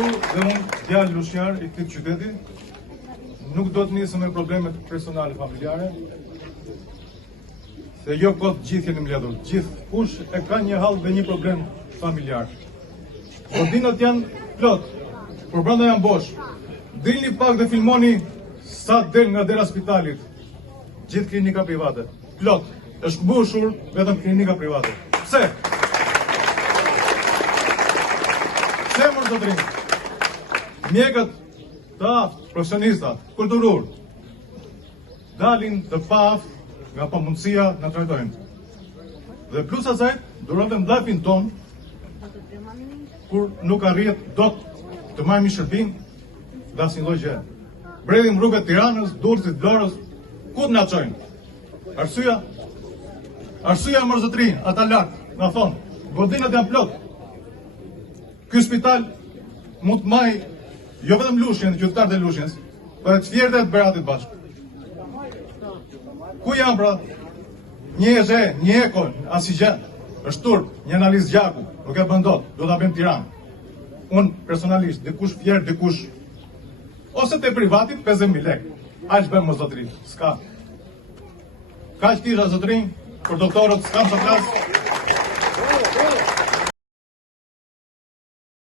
Gjithashtu dhe unë djalë lushnjar i këtij qyteti, nuk do të nisem me problemet personale familjare, se jo kot gjithë jeni mbledhur. Gjithë kush e ka një hall dhe një problem familjar. Ordinat janë plot, por brenda janë bosh. Dilni pak dhe filmoni sa del nga dera spitalit. Gjithë klinika private. Plot, është mbushur vetëm klinika private. Pse? Pse më zotrin? Mjekët të aftë, profesionistat, kulturur, dalin të paftë nga pamundësia në trajtojnë. Dhe plus asaj, durojmë mdhapin ton, kur nuk arrihet dot të marrëmi shërbim dhe asnjë lloj gjë. Bredhim rrugët Tiranës, Durrësit, Vlorës, ku të na çojnë? Arsyeja më zotrin, ata lart, na thonë, godinat janë plot. Ky spital mund të marrë jo vetëm Lushnjën, qytetarët e Lushnjës, por edhe të tjerët e të Beratit bashkë. Ku janë pra? Një EZE, një EKO, asnjë gjë. Është turp, një analizë gjaku, nuk e bën dot, do ta bëjmë Tiranë. Unë personalisht, dikush fjerë, dikush ose te privatit 50.000 lekë. Aq bëjmë më zotrin, s'ka. Kaq kisha zotrin, për doktorët s'kam të flas.